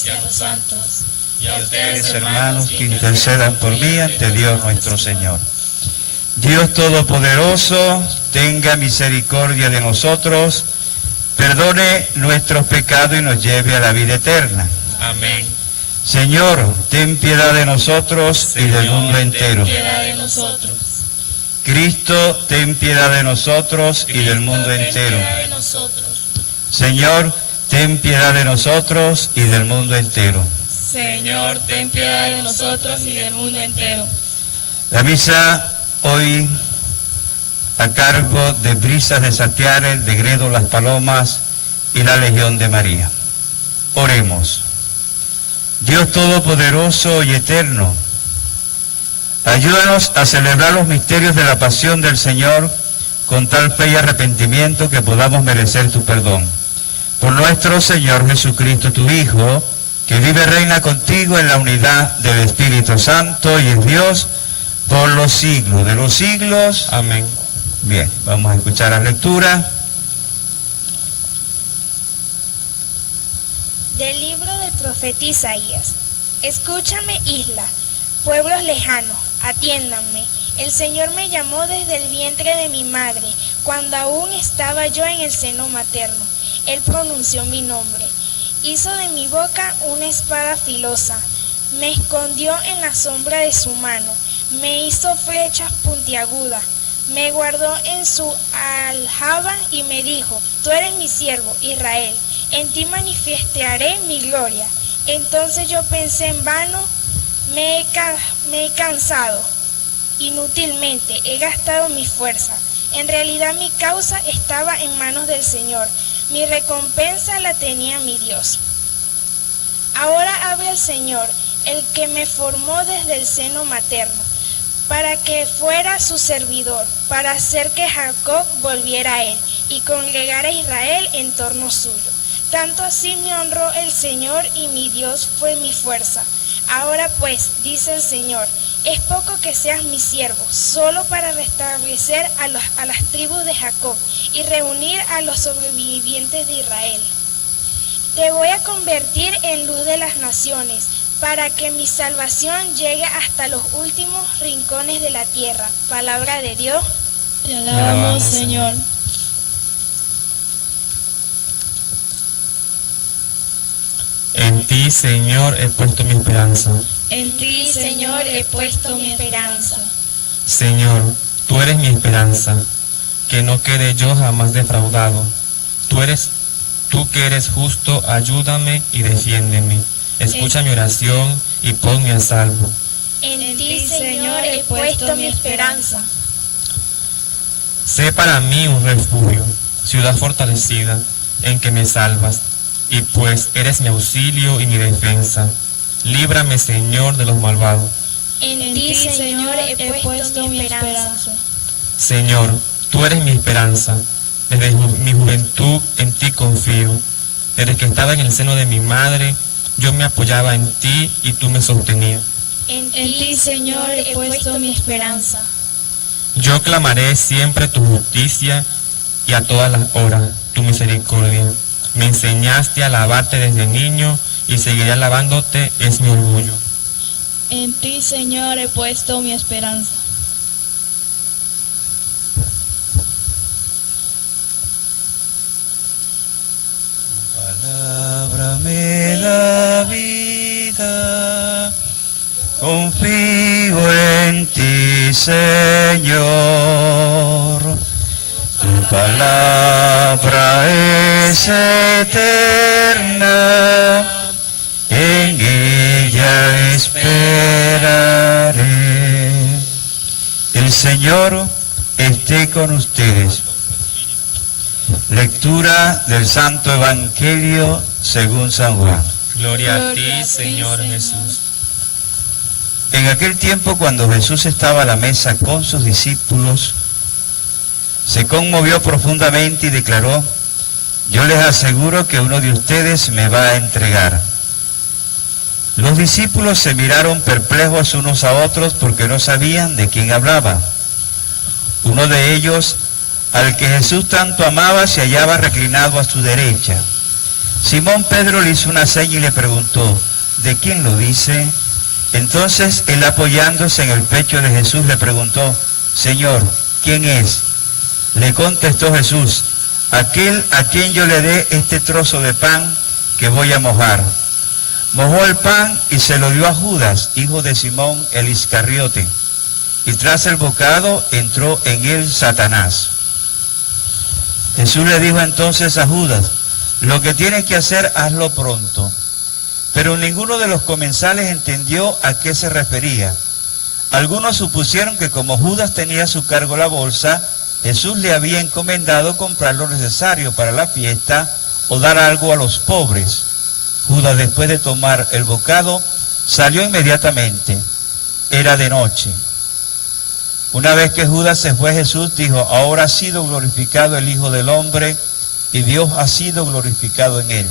y a los santos, y a ustedes, hermanos, que intercedan por mí ante Dios nuestro Señor. Dios Todopoderoso, tenga misericordia de nosotros, perdone nuestros pecados y nos lleve a la vida eterna. Amén. Señor, ten piedad de nosotros y del mundo entero. Ten piedad de nosotros. Cristo, ten piedad de nosotros y del mundo entero. Ten piedad de nosotros. Señor, ten piedad de nosotros y del mundo entero. Señor, ten piedad de nosotros y del mundo entero. La misa hoy a cargo de Brisas de Satiares, de Gredo Las Palomas y la Legión de María. Oremos. Dios Todopoderoso y Eterno, ayúdanos a celebrar los misterios de la pasión del Señor con tal fe y arrepentimiento que podamos merecer tu perdón. Por nuestro Señor Jesucristo, tu Hijo, que vive y reina contigo en la unidad del Espíritu Santo y es Dios por los siglos de los siglos. Amén. Bien, vamos a escuchar la lectura. Del libro del profeta Isaías. Escúchame, isla, pueblos lejanos, atiéndanme. El Señor me llamó desde el vientre de mi madre, cuando aún estaba yo en el seno materno. Él pronunció mi nombre. Hizo de mi boca una espada filosa. Me escondió en la sombra de su mano. Me hizo flechas puntiagudas. Me guardó en su aljaba y me dijo: tú eres mi siervo, Israel. En ti manifestaré mi gloria. Entonces yo pensé: en vano me he cansado. Inútilmente he gastado mi fuerza. En realidad mi causa estaba en manos del Señor. Mi recompensa la tenía mi Dios. Ahora habla el Señor, el que me formó desde el seno materno, para que fuera su servidor, para hacer que Jacob volviera a él y congregara a Israel en torno suyo. Tanto así me honró el Señor y mi Dios fue mi fuerza. Ahora pues, dice el Señor, es poco que seas mi siervo, solo para restablecer a las tribus de Jacob y reunir a los sobrevivientes de Israel. Te voy a convertir en luz de las naciones, para que mi salvación llegue hasta los últimos rincones de la tierra. Palabra de Dios. Te alabamos, Señor. En ti, Señor, he puesto mi esperanza. En ti, Señor, he puesto mi esperanza. Señor, tú eres mi esperanza, que no quede yo jamás defraudado. Tú que eres justo, ayúdame y defiéndeme. Escucha mi oración y ponme a salvo. En ti, Señor, he puesto mi esperanza. Sé para mí un refugio, ciudad fortalecida, en que me salvas, y pues eres mi auxilio y mi defensa. Líbrame, Señor, de los malvados. En ti, Señor, he puesto mi esperanza. Señor, tú eres mi esperanza. Desde mi juventud en ti confío. Desde que estaba en el seno de mi madre, yo me apoyaba en ti y tú me sostenías. En ti, Señor, he puesto mi esperanza. Yo clamaré siempre tu justicia y a todas las horas tu misericordia. Me enseñaste a alabarte desde niño y seguiré alabándote, es mi orgullo. En ti, Señor, he puesto mi esperanza. Palabra me da vida, confío en ti, Señor. Tu palabra es eterna, en ella esperaré. El Señor esté con ustedes. Lectura del Santo Evangelio según San Juan. Gloria a ti, Señor Jesús. En aquel tiempo, cuando Jesús estaba a la mesa con sus discípulos, se conmovió profundamente y declaró: yo les aseguro que uno de ustedes me va a entregar. Los discípulos se miraron perplejos unos a otros porque no sabían de quién hablaba. Uno de ellos, al que Jesús tanto amaba, se hallaba reclinado a su derecha. Simón Pedro le hizo una seña y le preguntó, ¿de quién lo dice? Entonces él, apoyándose en el pecho de Jesús, le preguntó, Señor, ¿quién es? Le contestó Jesús, aquel a quien yo le dé este trozo de pan que voy a mojar. Mojó el pan y se lo dio a Judas, hijo de Simón el Iscariote. Y tras el bocado entró en él Satanás. Jesús le dijo entonces a Judas, lo que tienes que hacer, hazlo pronto. Pero ninguno de los comensales entendió a qué se refería. Algunos supusieron que como Judas tenía a su cargo la bolsa, Jesús le había encomendado comprar lo necesario para la fiesta o dar algo a los pobres. Judas, después de tomar el bocado, salió inmediatamente. Era de noche. Una vez que Judas se fue, Jesús dijo, ahora ha sido glorificado el Hijo del Hombre y Dios ha sido glorificado en él.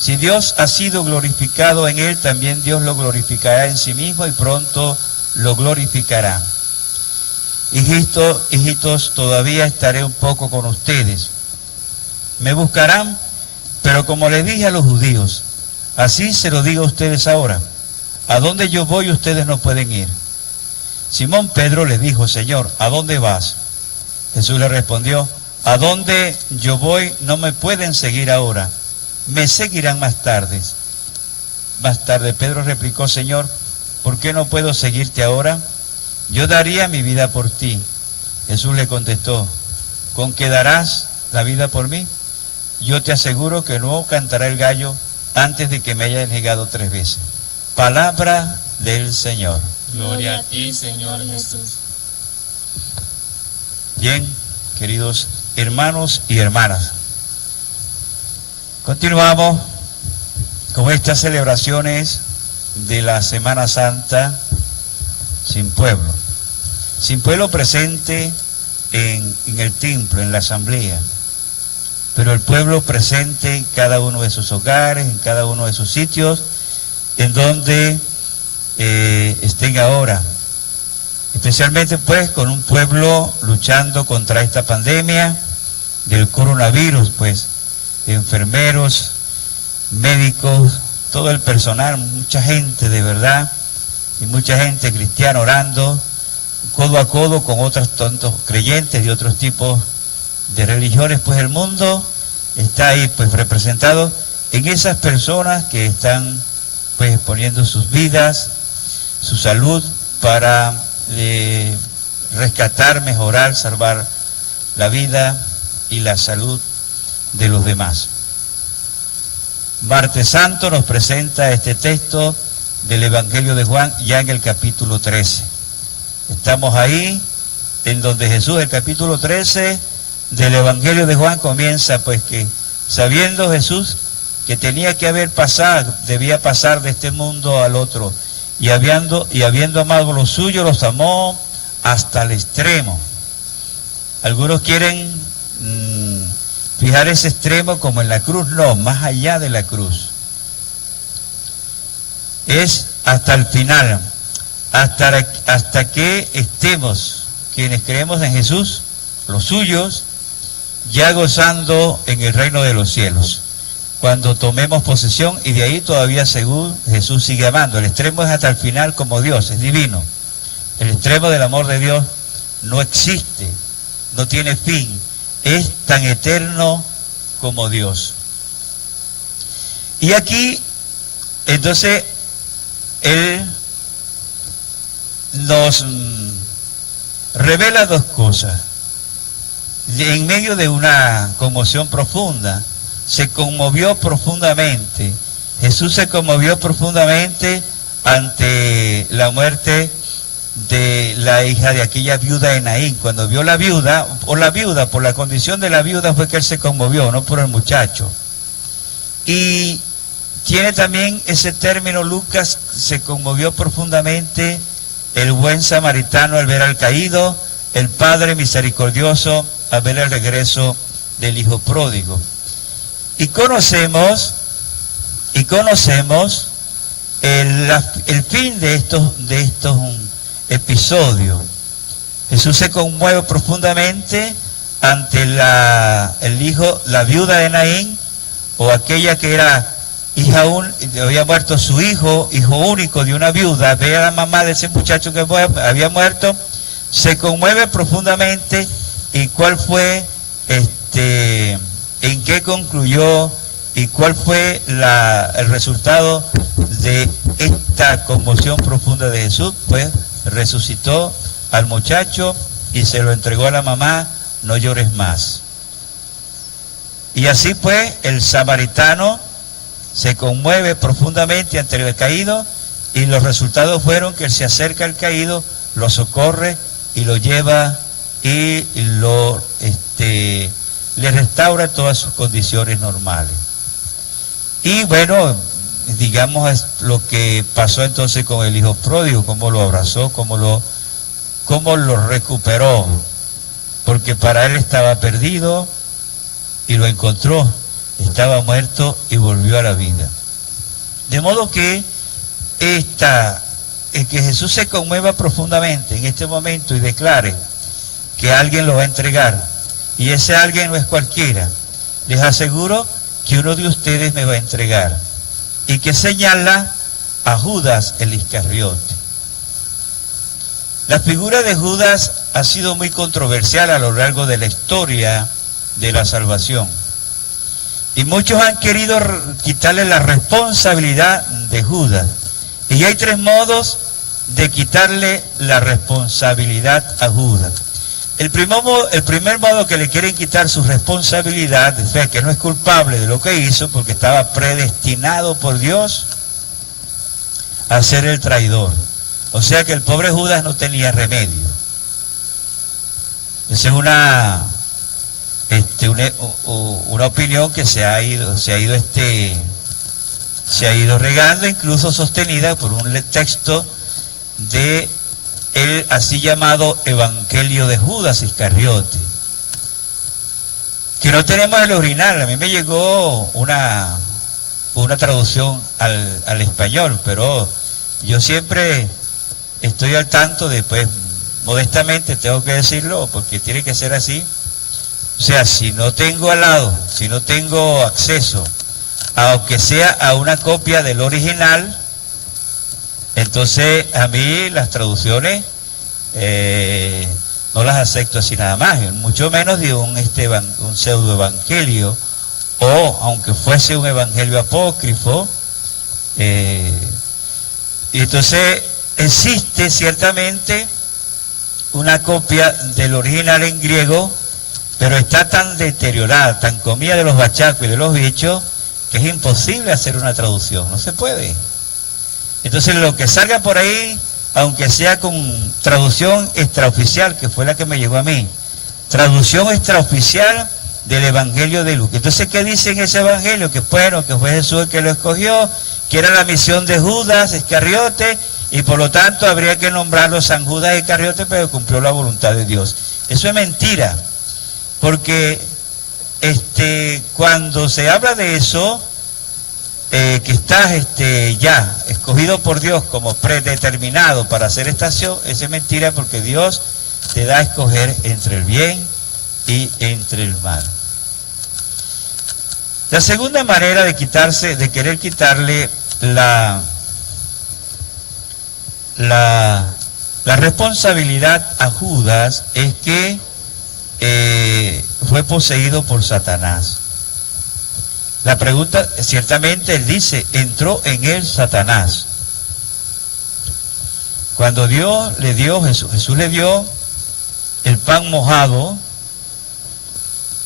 Si Dios ha sido glorificado en él, también Dios lo glorificará en sí mismo y pronto lo glorificará. Hijitos, todavía estaré un poco con ustedes. Me buscarán, pero como les dije a los judíos, así se lo digo a ustedes ahora. A donde yo voy, ustedes no pueden ir. Simón Pedro le dijo, Señor, ¿a dónde vas? Jesús le respondió, a donde yo voy no me pueden seguir ahora, me seguirán más tarde. Más tarde Pedro replicó, Señor, ¿por qué no puedo seguirte ahora? Yo daría mi vida por ti. Jesús le contestó, ¿con qué darás la vida por mí? Yo te aseguro que no cantará el gallo antes de que me hayas negado 3 veces. Palabra del Señor. Gloria a ti, Señor Jesús. Bien, queridos hermanos y hermanas, continuamos con estas celebraciones de la Semana Santa sin pueblo. Sin pueblo presente en el templo, en la asamblea, pero el pueblo presente en cada uno de sus hogares, en cada uno de sus sitios, en donde estén ahora, especialmente pues con un pueblo luchando contra esta pandemia del coronavirus, pues enfermeros, médicos, todo el personal, mucha gente de verdad y mucha gente cristiana orando codo a codo con otros tantos creyentes de otros tipos de religiones. Pues el mundo está ahí pues representado en esas personas que están pues poniendo sus vidas, su salud para rescatar, mejorar, salvar la vida y la salud de los demás. Martes Santo nos presenta este texto del Evangelio de Juan ya en el capítulo 13. Estamos ahí en donde Jesús, el capítulo 13 del Evangelio de Juan comienza pues que sabiendo Jesús que tenía que debía pasar de este mundo al otro, y habiendo amado los suyos, los amó hasta el extremo. Algunos quieren fijar ese extremo como en la cruz, no, más allá de la cruz. Es hasta el final, hasta que estemos, quienes creemos en Jesús, los suyos, ya gozando en el reino de los cielos. Cuando tomemos posesión, y de ahí todavía según Jesús sigue amando. El extremo es hasta el final como Dios, es divino. El extremo del amor de Dios no existe, no tiene fin, es tan eterno como Dios. Y aquí, entonces, Él nos revela 2 cosas. En medio de una conmoción profunda, se conmovió profundamente. Jesús se conmovió profundamente ante la muerte de la hija de aquella viuda de Naín. Cuando vio la viuda, por la condición de la viuda fue que él se conmovió, no por el muchacho. Y tiene también ese término Lucas, se conmovió profundamente el buen samaritano al ver al caído, el Padre misericordioso al ver el regreso del hijo pródigo. Y conocemos el fin de estos episodios. Jesús se conmueve profundamente ante la viuda de Naín, o aquella que era había muerto su hijo único de una viuda, ve a la mamá de ese muchacho que había muerto, se conmueve profundamente. ¿Y cuál fue, en qué concluyó y cuál fue el resultado de esta conmoción profunda de Jesús? Pues resucitó al muchacho y se lo entregó a la mamá: no llores más. Y así pues el samaritano se conmueve profundamente ante el caído, y los resultados fueron que él se acerca al caído, lo socorre y lo lleva y le restaura todas sus condiciones normales. Y bueno, digamos, es lo que pasó entonces con el hijo pródigo, cómo lo abrazó, cómo lo recuperó, porque para él estaba perdido y lo encontró, estaba muerto y volvió a la vida. De modo que que Jesús se conmueva profundamente en este momento y declare que alguien lo va a entregar, y ese alguien no es cualquiera. Les aseguro que uno de ustedes me va a entregar, y que señala a Judas el Iscariote. La figura de Judas ha sido muy controversial a lo largo de la historia de la salvación, y muchos han querido quitarle la responsabilidad de Judas, y hay tres modos de quitarle la responsabilidad a Judas. El primer modo, que le quieren quitar su responsabilidad, o sea, que no es culpable de lo que hizo porque estaba predestinado por Dios a ser el traidor. O sea que el pobre Judas no tenía remedio. Esa es una opinión que se ha ido regando, incluso sostenida por un texto de el así llamado Evangelio de Judas Iscariote, que no tenemos el original. A mí me llegó una traducción al español, pero yo siempre estoy al tanto de, pues, modestamente tengo que decirlo, porque tiene que ser así. O sea, si no tengo al lado, si no tengo acceso, aunque sea a una copia del original, entonces a mí las traducciones no las acepto así nada más, mucho menos de un pseudo evangelio, o aunque fuese un evangelio apócrifo. Y entonces existe ciertamente una copia del original en griego, pero está tan deteriorada, tan comida de los bachacos y de los bichos, que es imposible hacer una traducción, no se puede. Entonces lo que salga por ahí, aunque sea con traducción extraoficial, que fue la que me llegó a mí, traducción extraoficial del Evangelio de Lucas. Entonces, ¿qué dice en ese Evangelio? Que bueno, que fue Jesús el que lo escogió, que era la misión de Judas Iscariote, y por lo tanto habría que nombrarlo San Judas Iscariote, pero cumplió la voluntad de Dios. Eso es mentira, porque cuando se habla de eso, que estás ya escogido por Dios como predeterminado para hacer esta acción, eso es mentira, porque Dios te da a escoger entre el bien y entre el mal. La segunda manera de querer quitarle la responsabilidad a Judas es que fue poseído por Satanás. La pregunta, ciertamente él dice, entró en él Satanás. Cuando Jesús le dio el pan mojado,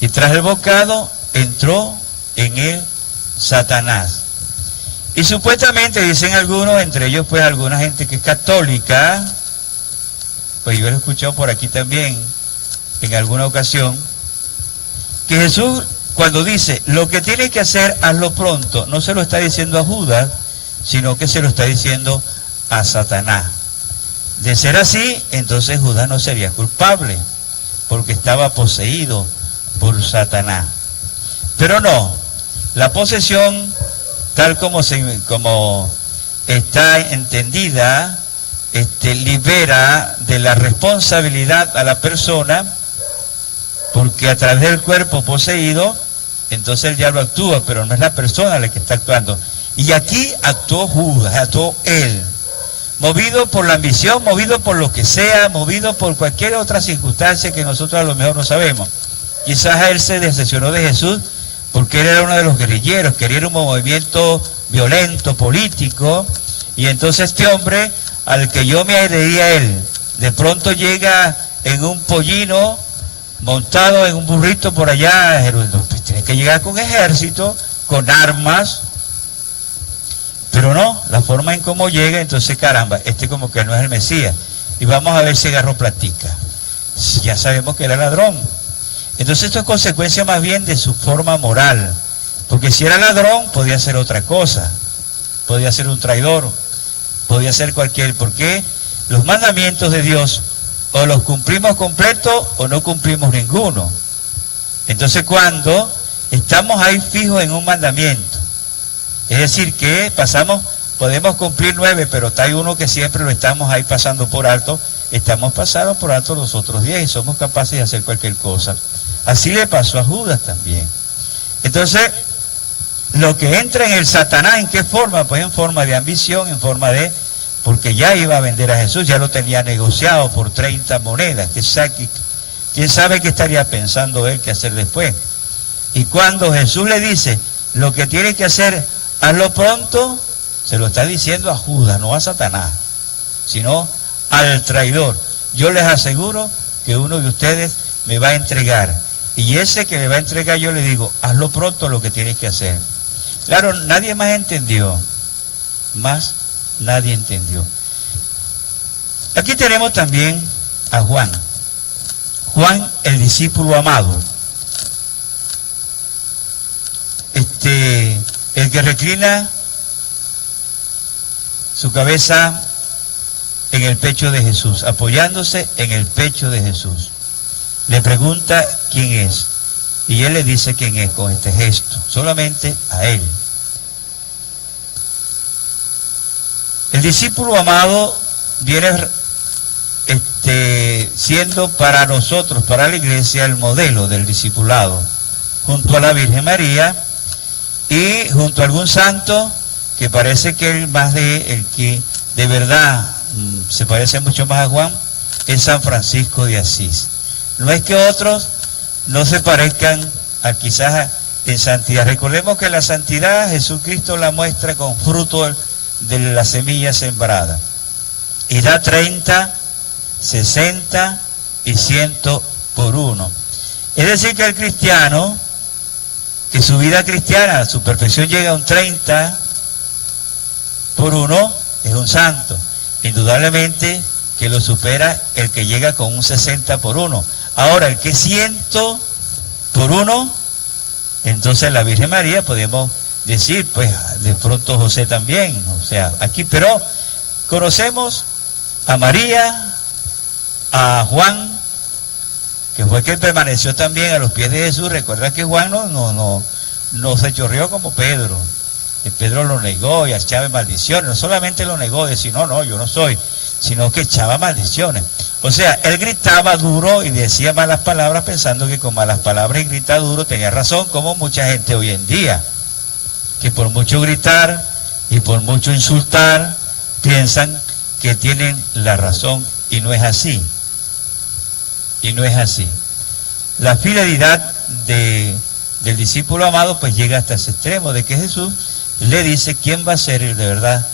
y tras el bocado entró en él Satanás. Y supuestamente dicen algunos, entre ellos pues alguna gente que es católica, pues yo lo he escuchado por aquí también en alguna ocasión, que Jesús, cuando dice lo que tiene que hacer, hazlo pronto, no se lo está diciendo a Judas, sino que se lo está diciendo a Satanás. De ser así, entonces Judas no sería culpable, porque estaba poseído por Satanás. Pero no, la posesión, tal como está entendida, libera de la responsabilidad a la persona, porque a través del cuerpo poseído, entonces el diablo actúa, pero no es la persona la que está actuando. Y aquí actuó Judas, actuó él, movido por la ambición, movido por lo que sea, movido por cualquier otra circunstancia que nosotros a lo mejor no sabemos. Quizás él se decepcionó de Jesús porque él era uno de los guerrilleros, quería un movimiento violento, político, y entonces este hombre, al que yo me adhería a él, de pronto llega en un pollino, montado en un burrito por allá, pues tiene que llegar con ejército, con armas, pero no, la forma en cómo llega, entonces caramba, este como que no es el Mesías, y vamos a ver si agarró platica. Ya sabemos que era ladrón. Entonces esto es consecuencia más bien de su forma moral, porque si era ladrón podía ser otra cosa, podía ser un traidor, podía ser cualquier, porque los mandamientos de Dios o los cumplimos completos o no cumplimos ninguno. Entonces cuando estamos ahí fijos en un mandamiento, es decir que podemos cumplir 9, pero hay uno que siempre lo estamos ahí pasando por alto, estamos pasando por alto los otros 10 y somos capaces de hacer cualquier cosa. Así le pasó a Judas también. Entonces, lo que entra en el Satanás, ¿en qué forma? Pues en forma de ambición, en forma de... porque ya iba a vender a Jesús, ya lo tenía negociado por 30 monedas. ¿Quién sabe qué estaría pensando él que hacer después? Y cuando Jesús le dice, lo que tiene que hacer, hazlo pronto, se lo está diciendo a Judas, no a Satanás, sino al traidor. Yo les aseguro que uno de ustedes me va a entregar. Y ese que me va a entregar, yo le digo, hazlo pronto lo que tienes que hacer. Claro, nadie más entendió. Nadie entendió. Aquí tenemos también a Juan. Juan, el discípulo amado. El que reclina su cabeza en el pecho de Jesús, apoyándose en el pecho de Jesús. Le pregunta quién es, y él le dice quién es con este gesto, solamente a él. El discípulo amado viene siendo para nosotros, para la iglesia, el modelo del discipulado, junto a la Virgen María y junto a algún santo que parece que el que de verdad se parece mucho más a Juan es San Francisco de Asís. No es que otros no se parezcan quizás en santidad. Recordemos que la santidad Jesucristo la muestra con fruto de la semilla sembrada. Y da 30, 60 y 100 por uno. Es decir que el cristiano, que su vida cristiana, su perfección llega a un 30 por uno, es un santo. Indudablemente que lo supera el que llega con un 60 por uno. Ahora, el que es 100 por uno, entonces la Virgen María, podemos decir, pues de pronto José también, o sea, aquí, pero conocemos a María, a Juan, que fue quien permaneció también a los pies de Jesús. Recuerda que Juan no se chorreó como Pedro. Pedro lo negó y echaba maldiciones. No solamente lo negó, decía, no, yo no soy, sino que echaba maldiciones. O sea, él gritaba duro y decía malas palabras pensando que con malas palabras y grita duro tenía razón, como mucha gente hoy en día, que por mucho gritar y por mucho insultar piensan que tienen la razón, y no es así. Y no es así. La fidelidad del discípulo amado pues llega hasta ese extremo de que Jesús le dice quién va a ser de verdad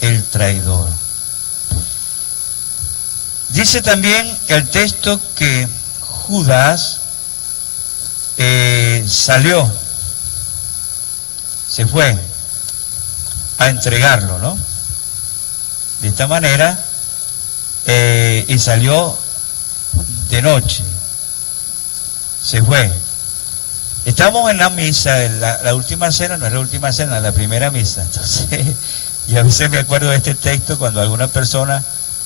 el traidor. Dice también el texto que Judas salió, se fue a entregarlo, ¿no? De esta manera, y salió de noche, se fue. Estamos en la misa, la última cena, no es la última cena, es la primera misa. Entonces, y a veces me acuerdo de este texto cuando alguna persona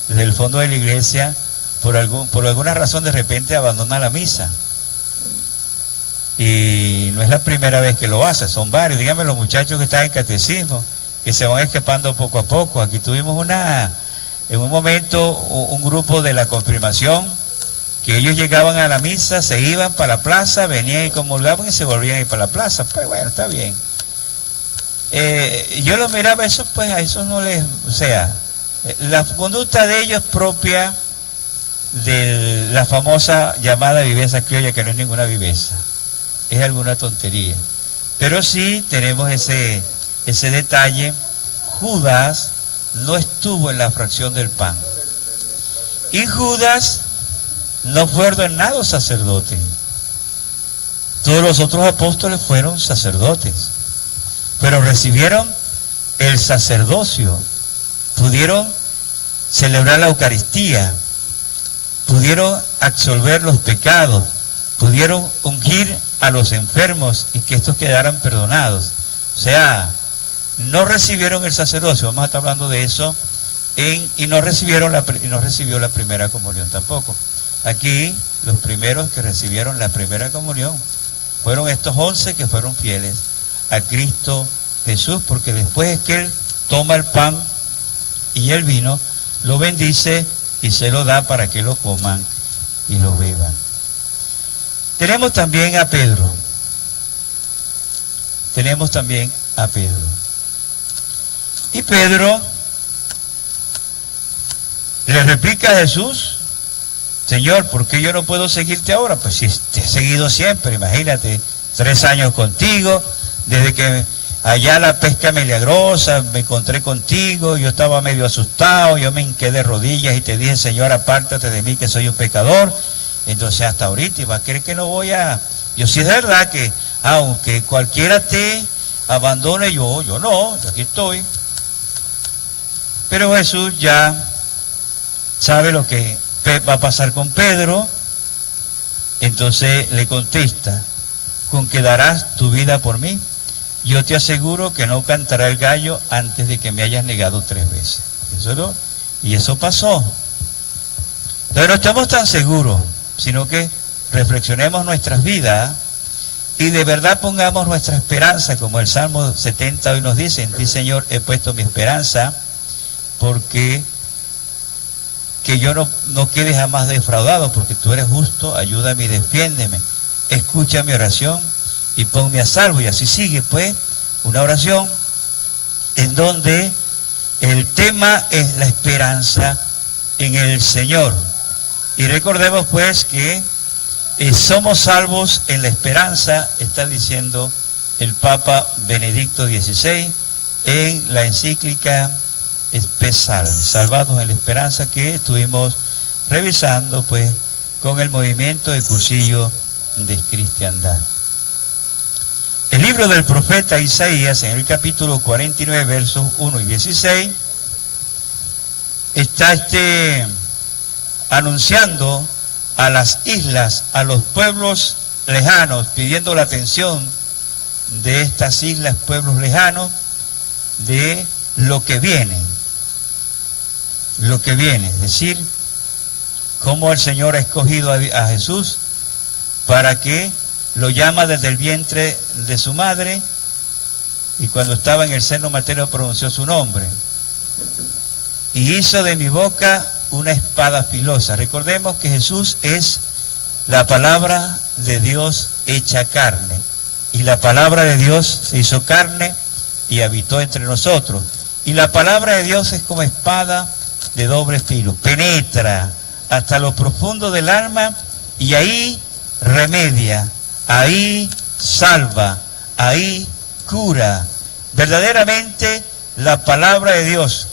desde el fondo de la iglesia, por alguna razón de repente abandona la misa. Y no es la primera vez que lo hace, son varios. Díganme los muchachos que están en catecismo, que se van escapando poco a poco. Aquí tuvimos en un momento un grupo de la confirmación que ellos llegaban a la misa, se iban para la plaza, venían y comulgaban y se volvían a ir para la plaza. Pues bueno, está bien. Yo lo miraba, eso pues a eso no les, o sea, la conducta de ellos propia de la famosa llamada viveza criolla, que no es ninguna viveza, es alguna tontería. Pero sí tenemos ese detalle. Judas no estuvo en la fracción del pan. Y Judas no fue ordenado sacerdote. Todos los otros apóstoles fueron sacerdotes, pero recibieron el sacerdocio, pudieron celebrar la Eucaristía, pudieron absolver los pecados, pudieron ungir a los enfermos y que estos quedaran perdonados. O sea, no recibieron el sacerdocio, vamos a estar hablando de eso, y no recibió la primera comunión tampoco. Aquí los primeros que recibieron la primera comunión fueron estos 11 que fueron fieles a Cristo Jesús, porque después es que Él toma el pan y el vino, lo bendice y se lo da para que lo coman y lo beban. Tenemos también a Pedro. Y Pedro le replica a Jesús: Señor, ¿por qué yo no puedo seguirte ahora? Pues si te he seguido siempre, imagínate, 3 años contigo, desde que allá la pesca milagrosa, me encontré contigo, yo estaba medio asustado, yo me hinqué de rodillas y te dije, Señor, apártate de mí que soy un pecador. Entonces hasta ahorita, ¿y va a creer que no voy a...? Yo sí es verdad que, aunque cualquiera te abandone, yo no, yo aquí estoy. Pero Jesús ya sabe lo que va a pasar con Pedro, entonces le contesta: ¿con qué darás tu vida por mí? Yo te aseguro que no cantará el gallo antes de que me hayas negado 3 veces. Y eso pasó. Entonces no estamos tan seguros, sino que reflexionemos nuestras vidas y de verdad pongamos nuestra esperanza, como el Salmo 70 hoy nos dice: en ti, Señor, he puesto mi esperanza, porque que yo no quede jamás defraudado, porque tú eres justo, ayúdame y defiéndeme, escucha mi oración y ponme a salvo. Y así sigue pues una oración en donde el tema es la esperanza en el Señor. Y recordemos pues que somos salvos en la esperanza, está diciendo el Papa Benedicto XVI en la encíclica Espesal, salvados en la esperanza, que estuvimos revisando pues con el movimiento de cursillo de cristiandad. El libro del profeta Isaías, en el capítulo 49, versos 1 y 16, está anunciando a las islas, a los pueblos lejanos, pidiendo la atención de estas islas, pueblos lejanos, de lo que viene, es decir, cómo el Señor ha escogido a Jesús para que lo llama desde el vientre de su madre, y cuando estaba en el seno materno pronunció su nombre, y hizo de mi boca una espada filosa. Recordemos que Jesús es la palabra de Dios hecha carne, y la palabra de Dios se hizo carne y habitó entre nosotros, y la palabra de Dios es como espada de doble filo, penetra hasta lo profundo del alma y ahí remedia, ahí salva, ahí cura. Verdaderamente la palabra de Dios,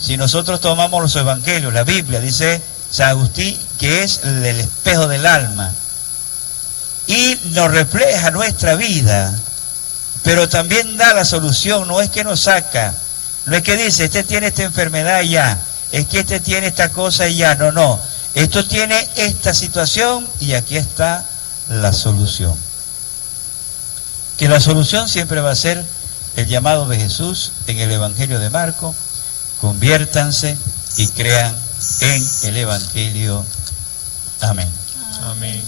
si nosotros tomamos los evangelios, la Biblia, dice San Agustín que es el espejo del alma y nos refleja nuestra vida, pero también da la solución. No es que nos saca, no es que dice, este tiene esta enfermedad y ya, es que este tiene esta cosa y ya, no, esto tiene esta situación y aquí está la solución. Que la solución siempre va a ser el llamado de Jesús en el Evangelio de Marcos: conviértanse y crean en el Evangelio. Amén. Amén.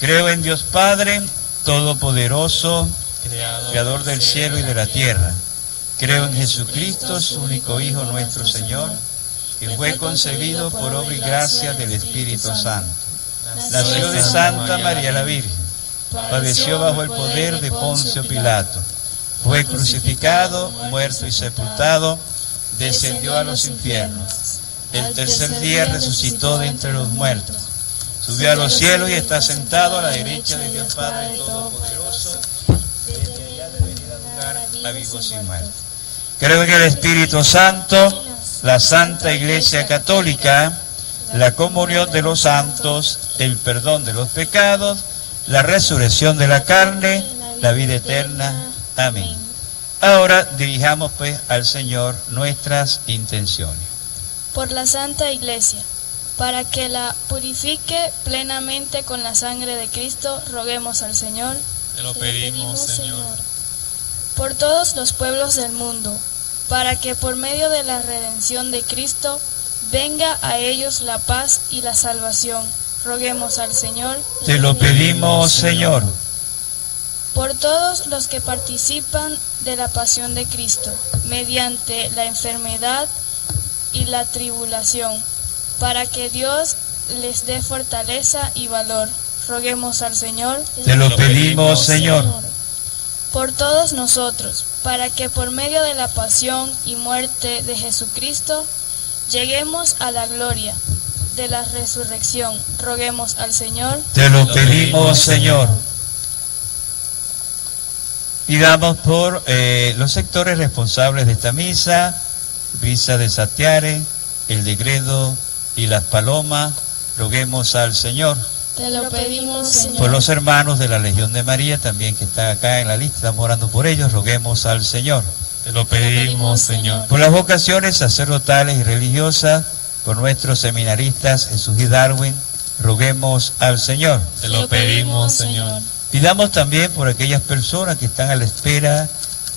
Creo en Dios Padre Todopoderoso, Creador del cielo y de la tierra. Creo en Jesucristo, su único Hijo, nuestro Señor, que fue concebido por obra y gracia del Espíritu Santo. Nació de Santa María la Virgen, padeció bajo el poder de Poncio Pilato, fue crucificado, muerto y sepultado, descendió a los infiernos. El tercer día resucitó de entre los muertos, subió a los cielos y está sentado a la derecha de Dios Padre Todopoderoso, desde allá de venir a juzgar a vivos y muertos. Creo en el Espíritu Santo, la Santa Iglesia Católica, la comunión de los santos, el perdón de los pecados, la resurrección de la carne, la vida eterna. Amén. Ahora dirijamos pues al Señor nuestras intenciones. Por la Santa Iglesia, para que la purifique plenamente con la sangre de Cristo, roguemos al Señor. Te lo pedimos, Señor. Por todos los pueblos del mundo, para que por medio de la redención de Cristo venga a ellos la paz y la salvación, roguemos al Señor. Te lo pedimos, Señor. Por todos los que participan de la pasión de Cristo, mediante la enfermedad y la tribulación, para que Dios les dé fortaleza y valor, roguemos al Señor. Te lo pedimos, Señor. Por todos nosotros, para que por medio de la pasión y muerte de Jesucristo, lleguemos a la gloria de la resurrección, roguemos al Señor. Te lo pedimos, Señor. Pidamos por los sectores responsables de esta misa, Brisa de Satiare, el de Gredo y Las Palomas, roguemos al Señor. Te lo pedimos, Señor. Por los hermanos de la Legión de María, también que está acá en la lista, estamos orando por ellos, roguemos al Señor. Te lo pedimos, Señor. Por las vocaciones sacerdotales y religiosas, por nuestros seminaristas Jesús y Darwin, roguemos al Señor. Te lo pedimos, Señor. Pidamos también por aquellas personas que están a la espera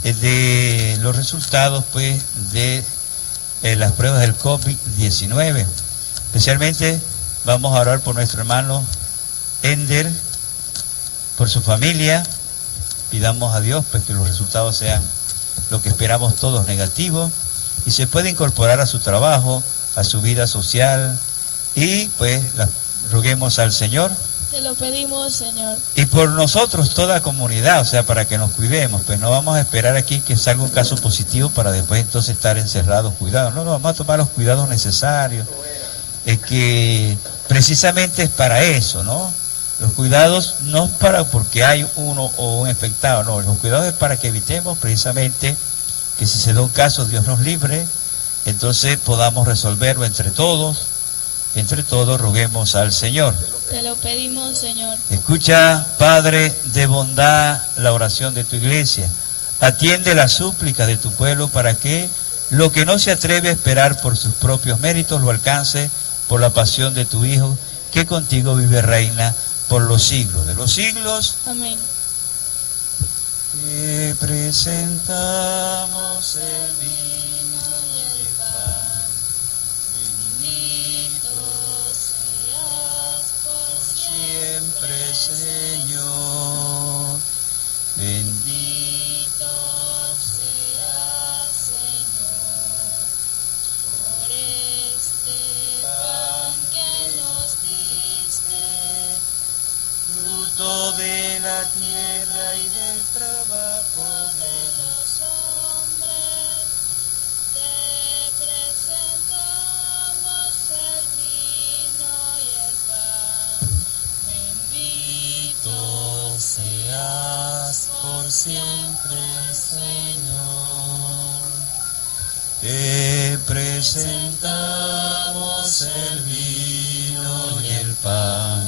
de los resultados pues de las pruebas del COVID-19. Especialmente vamos a orar por nuestro hermano Ender, por su familia. Pidamos a Dios pues que los resultados sean lo que esperamos todos, negativos, y se puede incorporar a su trabajo, a su vida social, y pues roguemos al Señor. Te lo pedimos, Señor. Y por nosotros, toda comunidad, o sea, para que nos cuidemos, pues no vamos a esperar aquí que salga un caso positivo para después entonces estar encerrados, cuidados. No, vamos a tomar los cuidados necesarios, que precisamente es para eso, ¿no? Los cuidados no es para porque hay uno o un infectado, no, los cuidados es para que evitemos precisamente que si se da un caso, Dios nos libre, entonces podamos resolverlo entre todos roguemos al Señor. Te lo pedimos, Señor. Escucha, Padre de bondad, la oración de tu iglesia. Atiende las súplicas de tu pueblo para que lo que no se atreve a esperar por sus propios méritos lo alcance por la pasión de tu Hijo, que contigo vive reina por los siglos de los siglos. Amén. Te presentamos el vino y el pan. Bendito seas por siempre, Señor. Bendito seas, Señor, por este pan que nos diste, fruto de la tierra y del trabajo de los hombres. Te presentamos el vino y el pan. Bendito seas por siempre, Señor. Te presentamos el vino y el pan.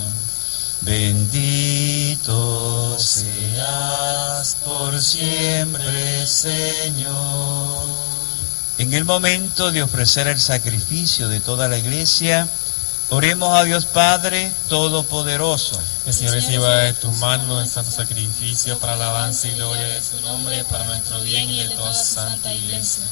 Bendito seas por siempre, Señor. En el momento de ofrecer el sacrificio de toda la iglesia, oremos a Dios Padre Todopoderoso. El Señor reciba de tus manos el santo sacrificio para alabanza y gloria de su nombre, para nuestro bien y de toda su santa iglesia.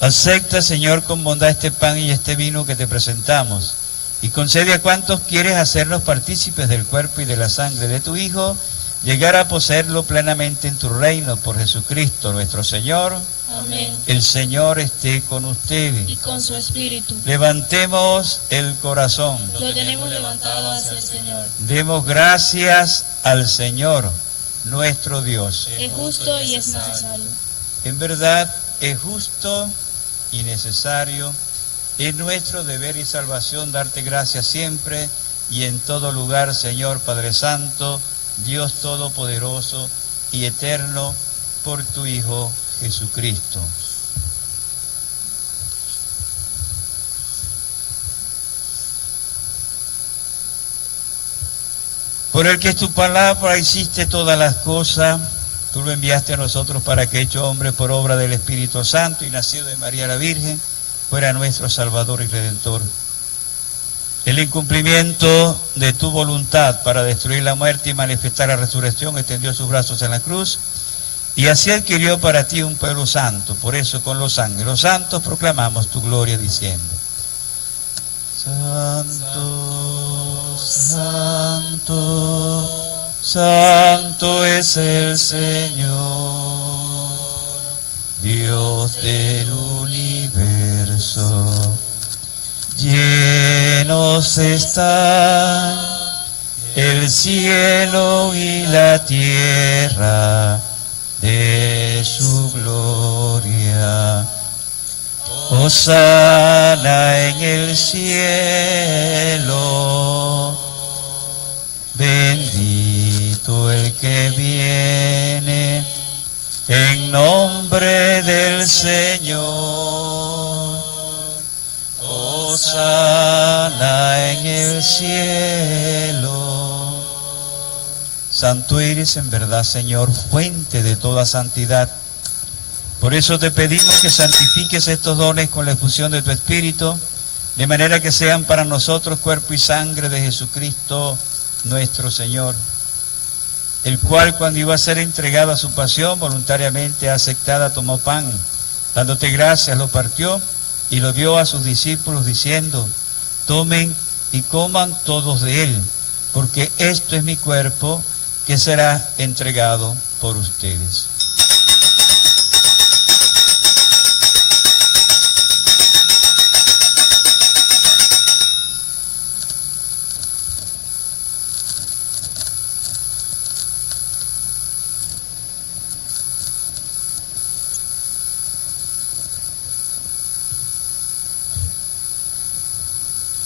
Acepta, Señor, con bondad este pan y este vino que te presentamos, y concede a cuantos quieres hacernos partícipes del cuerpo y de la sangre de tu Hijo, llegar a poseerlo plenamente en tu reino por Jesucristo nuestro Señor. Amén. El Señor esté con ustedes. Y con su espíritu. Levantemos el corazón. Lo tenemos levantado hacia el Señor. Demos gracias al Señor, nuestro Dios. Es justo y es necesario. En verdad, es justo y necesario. Es nuestro deber y salvación darte gracias siempre y en todo lugar, Señor Padre Santo, Dios Todopoderoso y Eterno, por tu Hijo Jesucristo. Por el que tu palabra hiciste todas las cosas, tú lo enviaste a nosotros para que, hecho hombre por obra del Espíritu Santo y nacido de María la Virgen, fuera nuestro Salvador y Redentor. El incumplimiento de tu voluntad para destruir la muerte y manifestar la resurrección extendió sus brazos en la cruz y así adquirió para ti un pueblo santo. Por eso con los ángeles santos proclamamos tu gloria diciendo: Santo, Santo, Santo es el Señor, Dios del universo. Llenos están el cielo y la tierra de su gloria. Hosana en el cielo, bendito el que viene en nombre del Señor. Hosana en el cielo. Santo eres en verdad, Señor, fuente de toda santidad. Por eso te pedimos que santifiques estos dones con la efusión de tu Espíritu, de manera que sean para nosotros cuerpo y sangre de Jesucristo nuestro Señor, el cual cuando iba a ser entregado a su pasión, voluntariamente aceptada, tomó pan, dándote gracias, lo partió y lo dio a sus discípulos diciendo: tomen y coman todos de él, porque esto es mi cuerpo que será entregado por ustedes.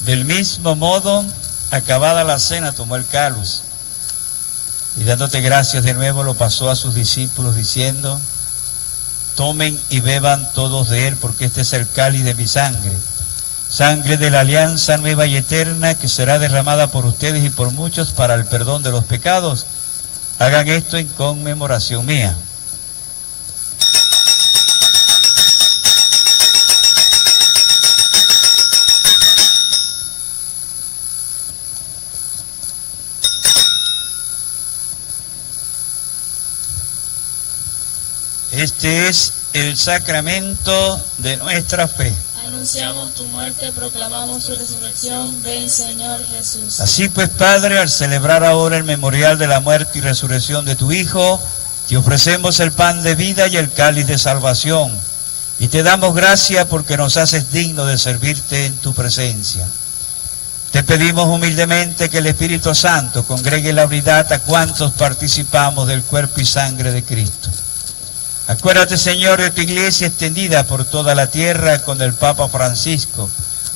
Del mismo modo, acabada la cena, tomó el cáliz y dándote gracias de nuevo lo pasó a sus discípulos diciendo: tomen y beban todos de él, porque este es el cáliz de mi sangre, sangre de la alianza nueva y eterna, que será derramada por ustedes y por muchos para el perdón de los pecados. Hagan esto en conmemoración mía. Este es el sacramento de nuestra fe. Anunciamos tu muerte, proclamamos tu resurrección. Ven, Señor Jesús. Así pues, Padre, al celebrar ahora el memorial de la muerte y resurrección de tu Hijo, te ofrecemos el pan de vida y el cáliz de salvación, y te damos gracias porque nos haces digno de servirte en tu presencia. Te pedimos humildemente que el Espíritu Santo congregue la unidad a cuantos participamos del cuerpo y sangre de Cristo. Acuérdate, Señor, de tu iglesia extendida por toda la tierra, con el Papa Francisco,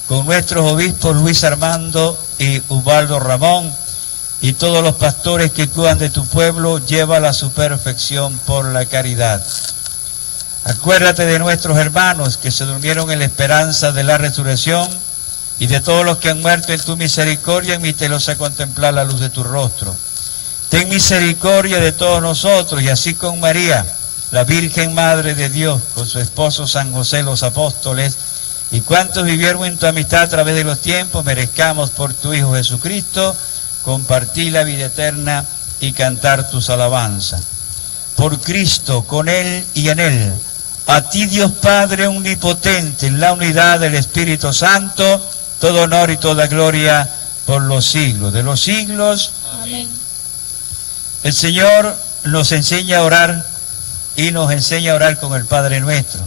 con nuestros obispos Luis Armando y Ubaldo Ramón, y todos los pastores que cuidan de tu pueblo, llévala a su perfección por la caridad. Acuérdate de nuestros hermanos que se durmieron en la esperanza de la resurrección, y de todos los que han muerto en tu misericordia, admítelos a contemplar la luz de tu rostro. Ten misericordia de todos nosotros, y así con María, la Virgen Madre de Dios, con su esposo San José, los apóstoles, y cuantos vivieron en tu amistad a través de los tiempos, merezcamos por tu Hijo Jesucristo compartir la vida eterna y cantar tus alabanzas. Por Cristo, con Él y en Él, a ti Dios Padre omnipotente, en la unidad del Espíritu Santo, todo honor y toda gloria por los siglos de los siglos. Amén. El Señor nos enseña a orar y nos enseña a orar con el Padre Nuestro.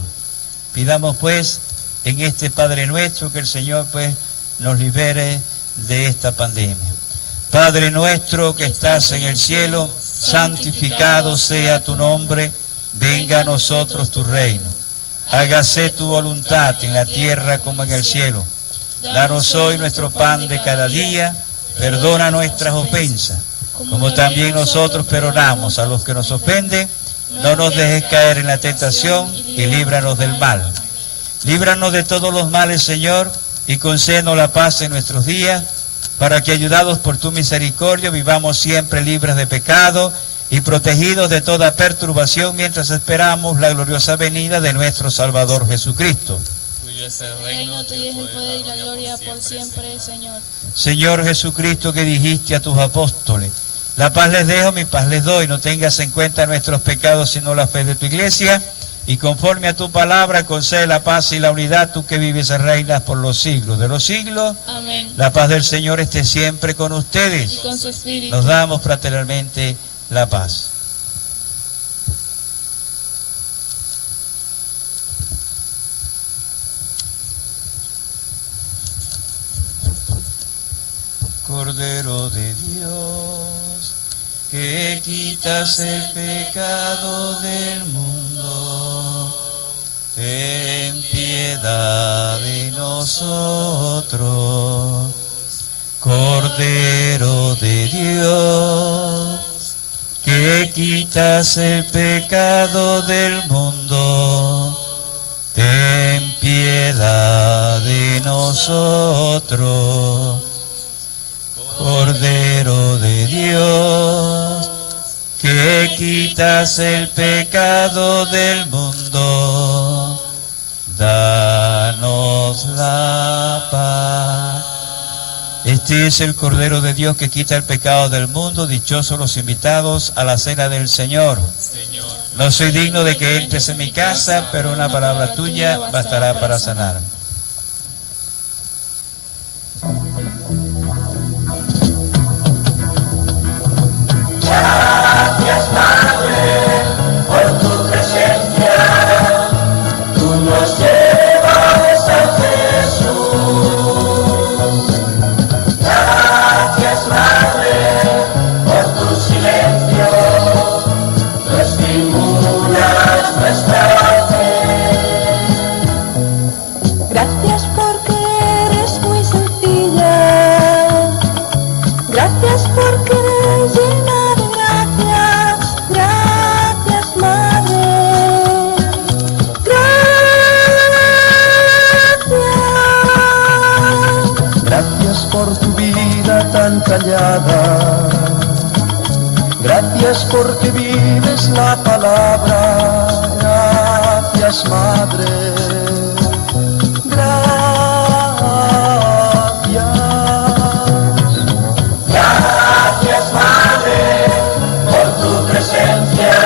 Pidamos pues en este Padre Nuestro que el Señor pues nos libere de esta pandemia. Padre nuestro que estás en el cielo, santificado sea tu nombre, venga a nosotros tu reino. Hágase tu voluntad en la tierra como en el cielo. Danos hoy nuestro pan de cada día, perdona nuestras ofensas, como también nosotros perdonamos a los que nos ofenden. No nos dejes caer en la tentación y líbranos del mal. Líbranos de todos los males, Señor, y concédenos la paz en nuestros días, para que, ayudados por tu misericordia, vivamos siempre libres de pecado y protegidos de toda perturbación, mientras esperamos la gloriosa venida de nuestro Salvador Jesucristo. Tuyo es el reino, tuyo es el poder y la gloria por siempre, Señor. Señor Jesucristo, que dijiste a tus apóstoles: la paz les dejo, mi paz les doy. No tengas en cuenta nuestros pecados, sino la fe de tu iglesia. Y conforme a tu palabra, concede la paz y la unidad, tú que vives y reinas por los siglos de los siglos. Amén. La paz del Señor esté siempre con ustedes. Y con su espíritu. Nos damos fraternalmente la paz. Cordero de Dios, que quitas el pecado del mundo, ten piedad de nosotros. Cordero de Dios, que quitas el pecado del mundo, ten piedad de nosotros. Cordero de Dios, que quitas el pecado del mundo, danos la paz. Este es el Cordero de Dios que quita el pecado del mundo. Dichosos los invitados a la cena del Señor. No soy digno de que entres en mi casa, pero una palabra tuya bastará para sanar. Gracias, Madre, por tu presencia. Tú nos llevas a Jesús. Gracias, Madre, por tu silencio. Tú estimulas nuestra fe. Gracias porque eres muy sencilla. Gracias porque eres llena. Por tu vida tan callada, gracias porque vives la palabra, gracias Madre, gracias Madre, por tu presencia,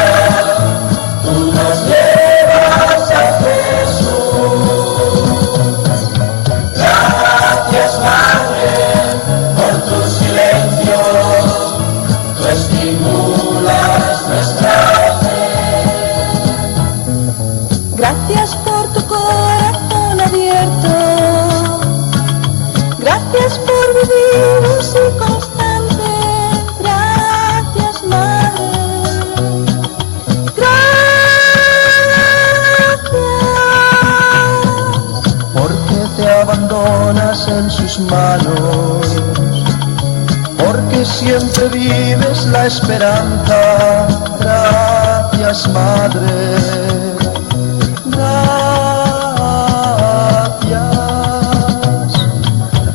tú nos llevas a Jesús, gracias Madre. Gracias por tu corazón abierto, gracias por vivir así constante, gracias Madre, gracias. Porque te abandonas en sus manos, porque siempre vives la esperanza, gracias Madre.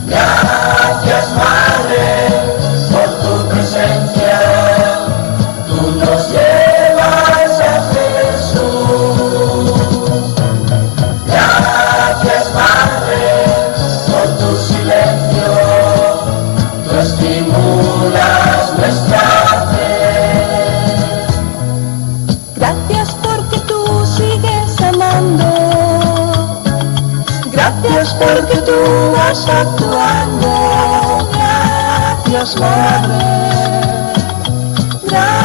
Gracias Madre, por tu presencia, tú nos llevas a Jesús. Gracias Madre, por tu silencio, tú estimulas nuestra fe. Gracias porque tú sigues amando. Gracias porque tú vas actuando. Gracias Madre. Gracias.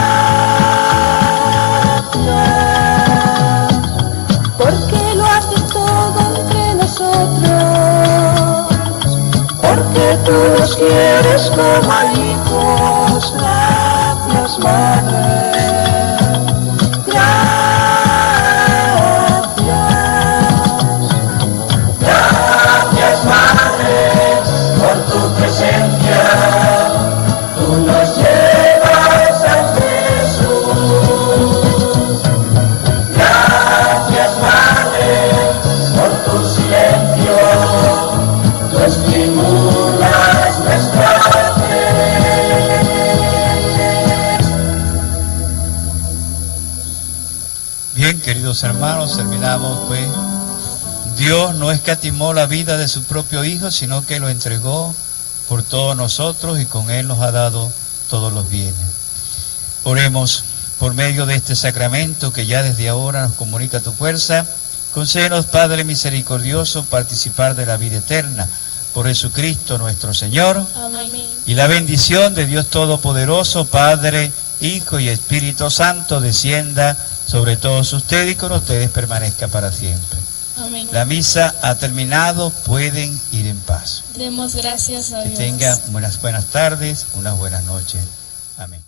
tú nos quieres como a hijos. Gracias, Madre. Gracias, Madre, por tu presencia. Tú nos llevas a Jesús. Gracias, Madre, por tu silencio. Tú estimulas nuestra fe. Bien, queridos hermanos, terminamos pues. Dios no escatimó la vida de su propio Hijo, sino que lo entregó por todos nosotros y con Él nos ha dado todos los bienes. Oremos por medio de este sacramento que ya desde ahora nos comunica tu fuerza. Concédenos, Padre misericordioso, participar de la vida eterna por Jesucristo nuestro Señor. Amén. Y la bendición de Dios Todopoderoso, Padre, Hijo y Espíritu Santo, descienda sobre todos ustedes y con ustedes permanezca para siempre. Amén. La misa ha terminado, pueden ir en paz. Demos gracias a Que Dios. tengan buenas tardes, unas buenas noches. Amén.